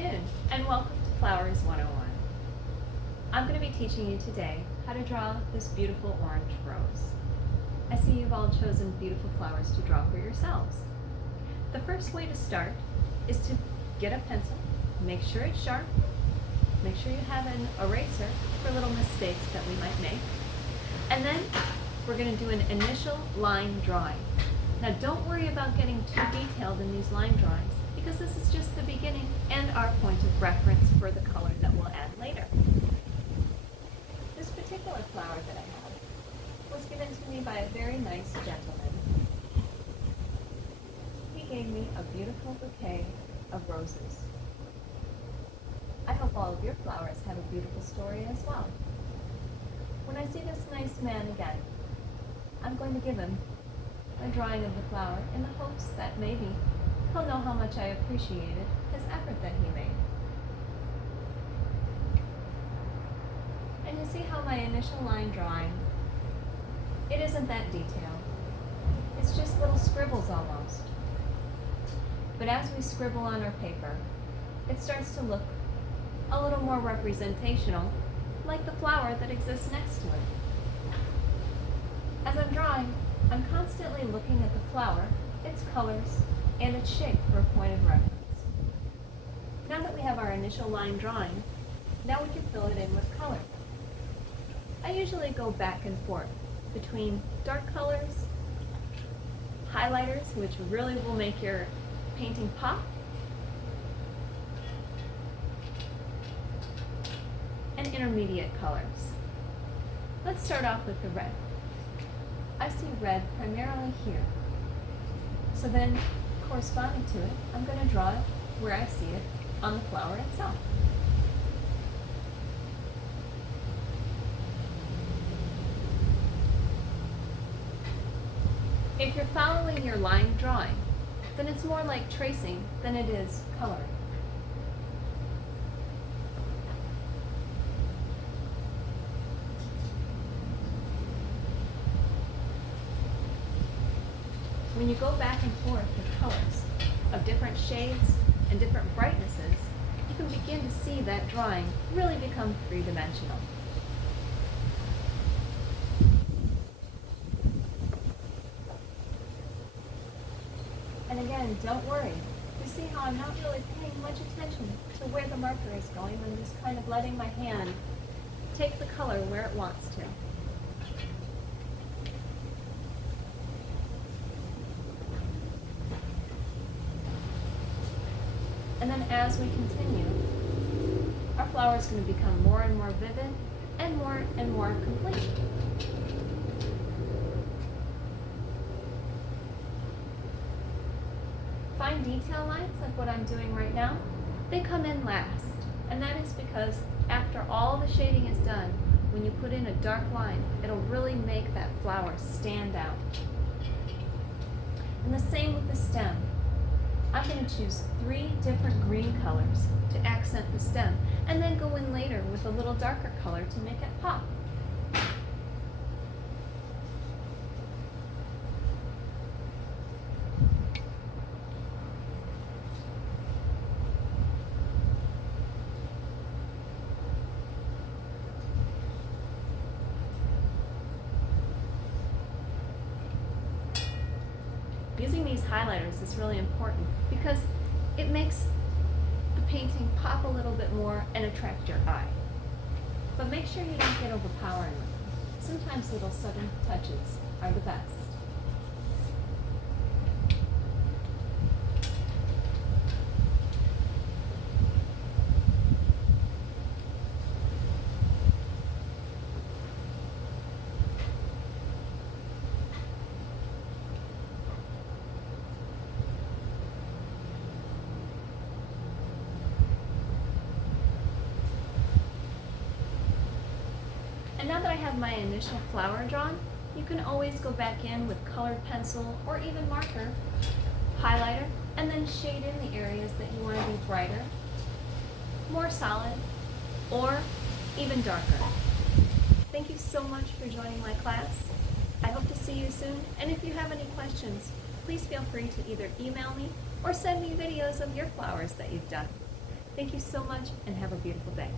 afternoon, and welcome to Flowers 101. I'm going to be teaching you today how to draw this beautiful orange rose. I see you've all chosen beautiful flowers to draw for yourselves. The first way to start is to get a pencil, make sure it's sharp, make sure you have an eraser for little mistakes that we might make, and then we're going to do an initial line drawing. Now don't worry about getting too detailed in these line drawings, because this is just the beginning and our point of reference for the color that we'll add later. This particular flower that I have was given to me by a very nice gentleman. He gave me a beautiful bouquet of roses. I hope all of your flowers have a beautiful story as well. When I see this nice man again, I'm going to give him a drawing of the flower in the hopes that maybe he'll know how much I appreciated his effort that he made. And you see how my initial line drawing, it isn't that detailed. It's just little scribbles almost. But as we scribble on our paper, it starts to look a little more representational, like the flower that exists next to it. As I'm drawing, I'm constantly looking at the flower, its colors, and its shape for a point of reference. Now that we have our initial line drawing, now we can fill it in with color. I usually go back and forth between dark colors, highlighters, which really will make your painting pop, and intermediate colors. Let's start off with the red. I see red primarily here. So then, corresponding to it, I'm going to draw it where I see it on the flower itself. If you're following your line drawing, then it's more like tracing than it is coloring. When you go back and forth with colors of different shades and different brightnesses, you can begin to see that drawing really become three-dimensional. And again, don't worry. You see how I'm not really paying much attention to where the marker is going. I'm just kind of letting my hand take the color where it wants to. And then as we continue, our flower is going to become more and more vivid and more complete. Fine detail lines, like what I'm doing right now, they come in last. And that is because after all the shading is done, when you put in a dark line, it'll really make that flower stand out. And the same with the stem. I'm going to choose 3 different green colors to accent the stem, and then go in later with a little darker color to make it pop. Using these highlighters is really important because it makes the painting pop a little bit more and attract your eye. But make sure you don't get overpowering with them. Sometimes little sudden touches are the best. And now that I have my initial flower drawn, you can always go back in with colored pencil or even marker, highlighter, and then shade in the areas that you want to be brighter, more solid, or even darker. Thank you so much for joining my class. I hope to see you soon, and if you have any questions, please feel free to either email me or send me videos of your flowers that you've done. Thank you so much and have a beautiful day.